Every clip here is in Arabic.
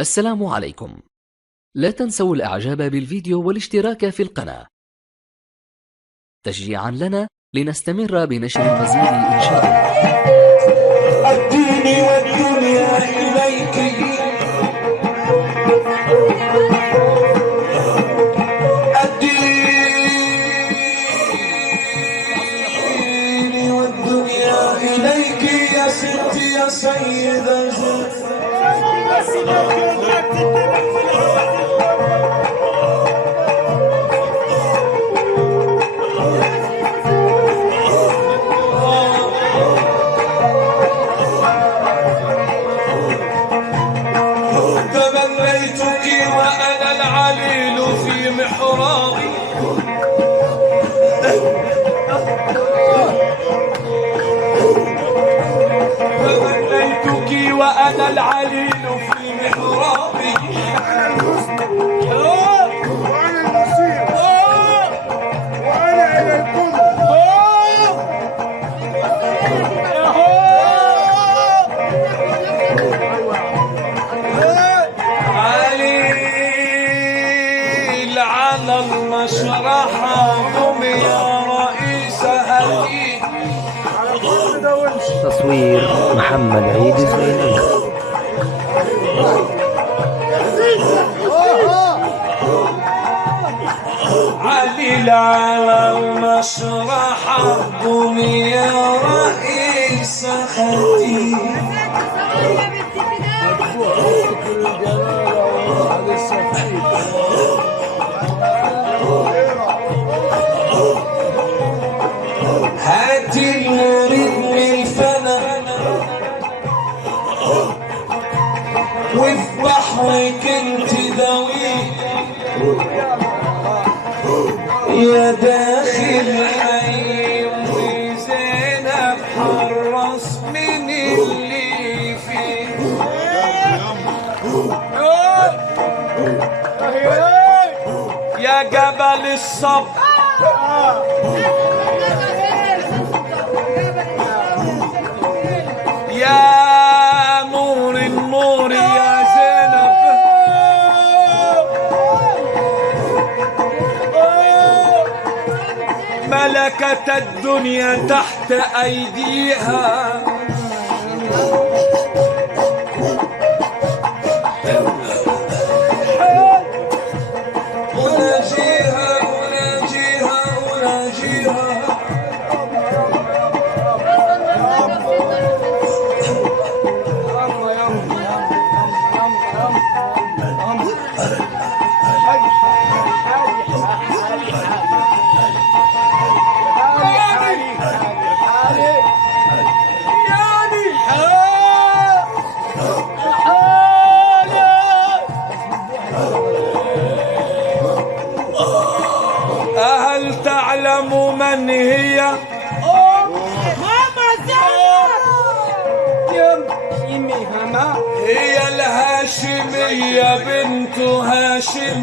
السلام عليكم. لا تنسوا الإعجاب بالفيديو والاشتراك في القناة تشجيعا لنا لنستمر بنشر المزيد إن شاء الله. الدين والدنيا إليك، الدين والدنيا إليك يا ستي يا سيدة تمنيتك وأنا العليل في محرابي، تمنيتك وأنا العليل في محرابي، وأنا المصير وأنا إليكم. عليل على المشرحة قم يا رئيس هدي. تصوير محمد عيد زويلي. عليل على المشرحة قم يا رئيس هدي. هاتي المريد من الفنا وفي بحرك انت دوي يا داخل حي وزينب حرص من اللي فيه. يا جبل الصبر يا نور النور يا زينب، ملكة الدنيا تحت أيديها. أناجيها أناجيها أناجيها هل تعلم من هي؟ ماما زينب هي الهاشمية بنت هاشم،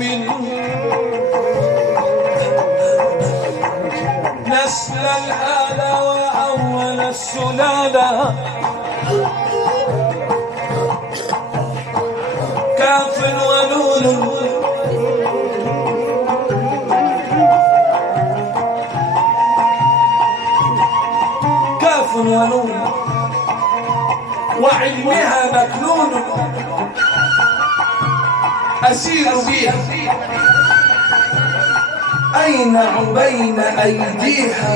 نسل الآلة وأول السلالة، كاف ونون كاف ونون وعلمها مكنون، أسير بها أينع بين أيديها.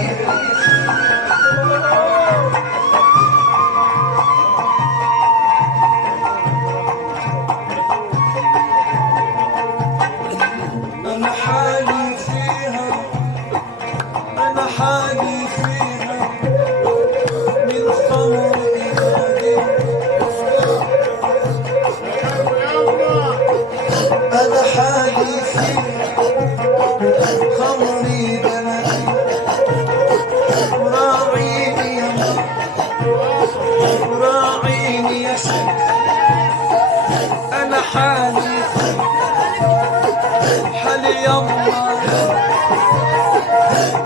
أنا حالي فيها أنا حالي فيها من خمر إيماني، أنا حالي فيها خمري بناتي، راعيني يا راعيني يا سيد. أنا حالي حالي يما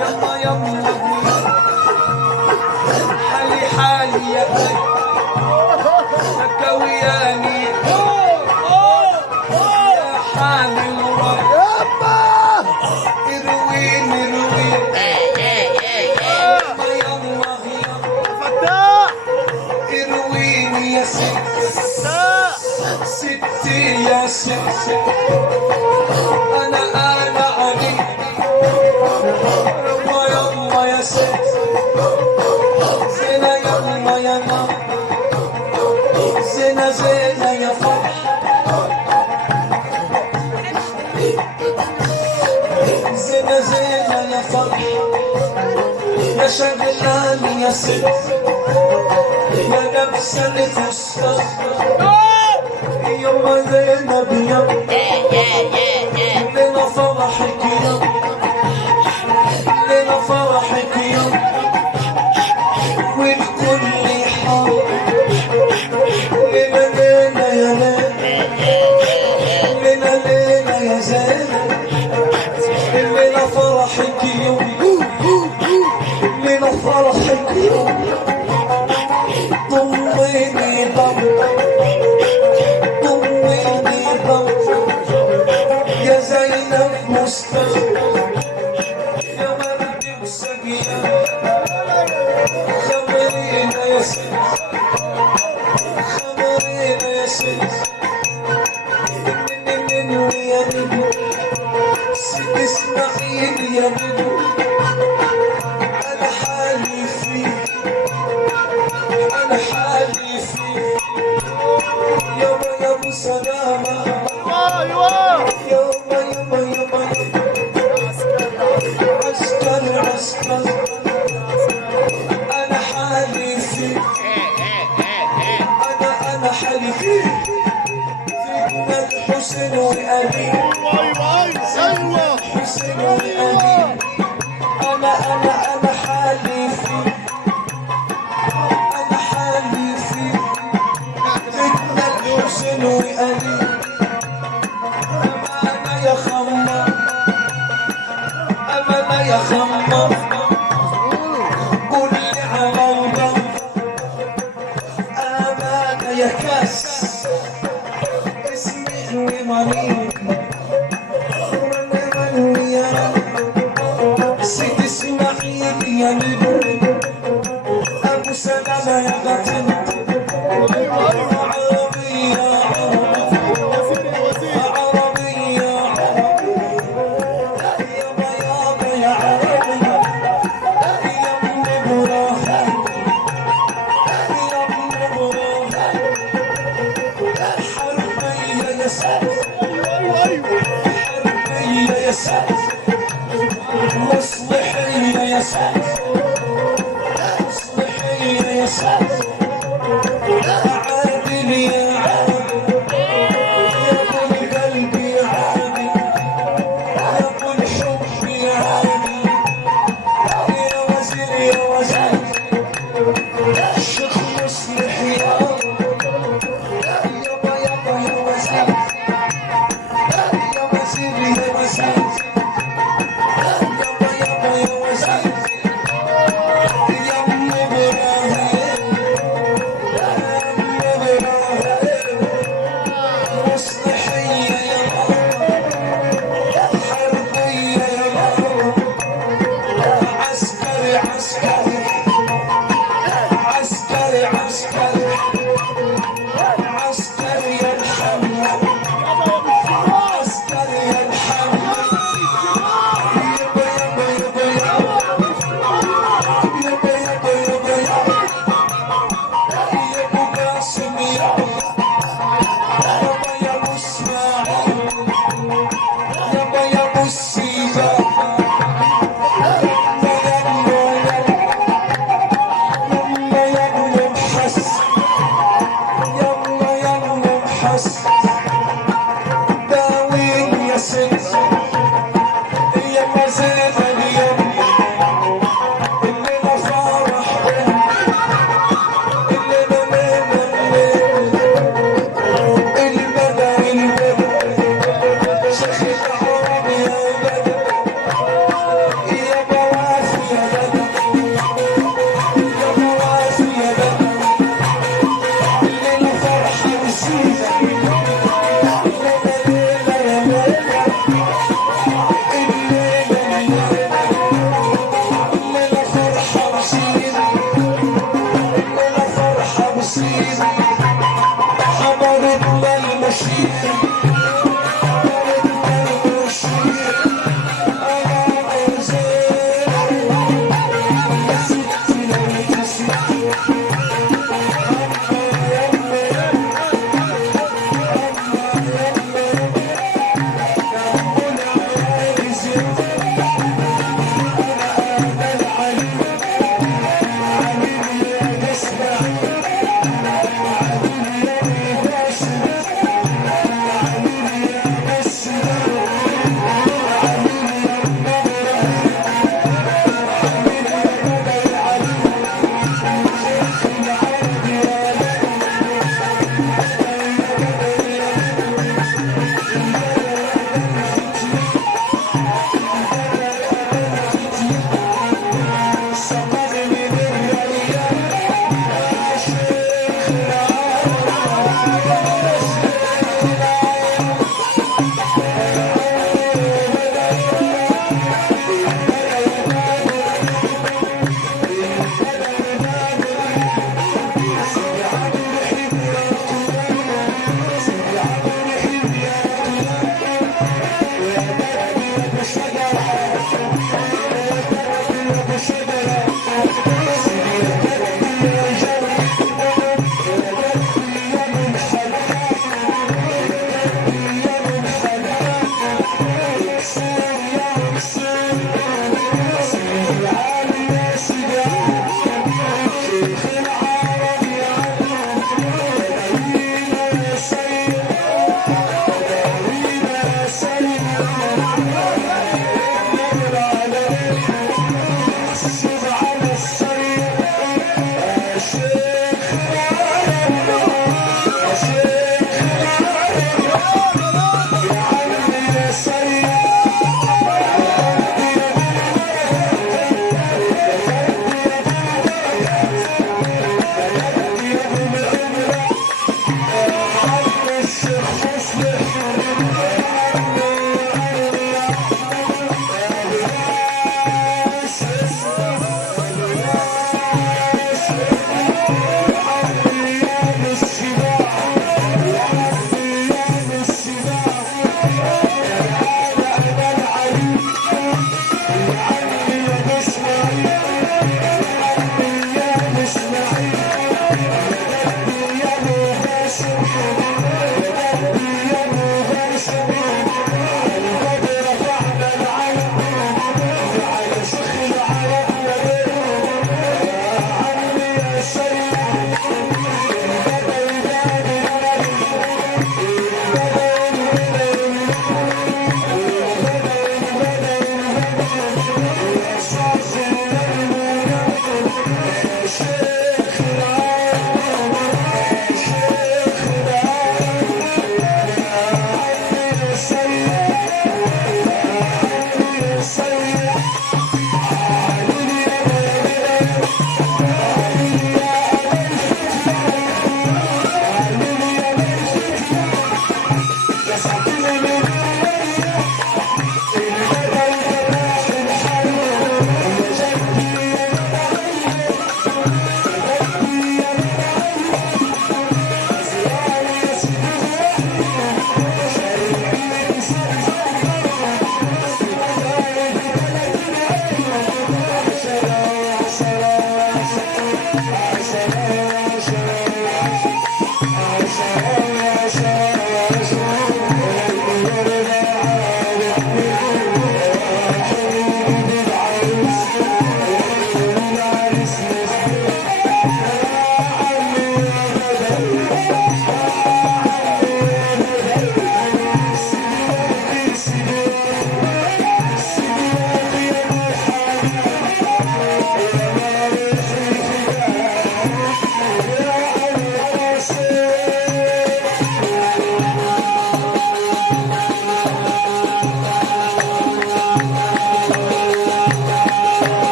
يما يما حالي حالي يا بني، لك وياني ستي يا ستي أنا علي يلا يلا يا ستي زينة يلا يا نار زينة زينة يا فرح زينة زينة يا فرح يا شغلاني يا ست يا لابسة الفستان يما زينب يما لنا فرحك يما لنا فرحك يما والكل حار لنا لنا يا لنا لنا يا زينب لنا فرحك يما لنا فرحك يما ضميني ضم يا زينب مستغرب يا ورد وسقيا خمرينا يا ست خمرينا يا ست من يا نبو ست اسماعيل يا نبو انا حالي فيك انا حالي فيك يا ابو سلامه عسكر أنا حالي فيك أنا حالي فيك فيك الحسن وأبي الحسن وأبي أنا حالي فيك أنا حالي فيك فيك الحسن وأبي أنا يا خمام أمانة يا خمام قول لي على وضم أمانة يا كاس اسمي ومالي من يا ست اسماعيل يا نبو أبو سلامة يا غتن عربي يا عربي يا حربية يا سعد مصلحية يا سعد مصلحية يا سعد عادل يا عادل يا ابو القلب يا عادل يا ابو الحب يا عادل يا وزير يا وزير الشيخ مصلح يا يابا يا وزير يا وزير ماشيين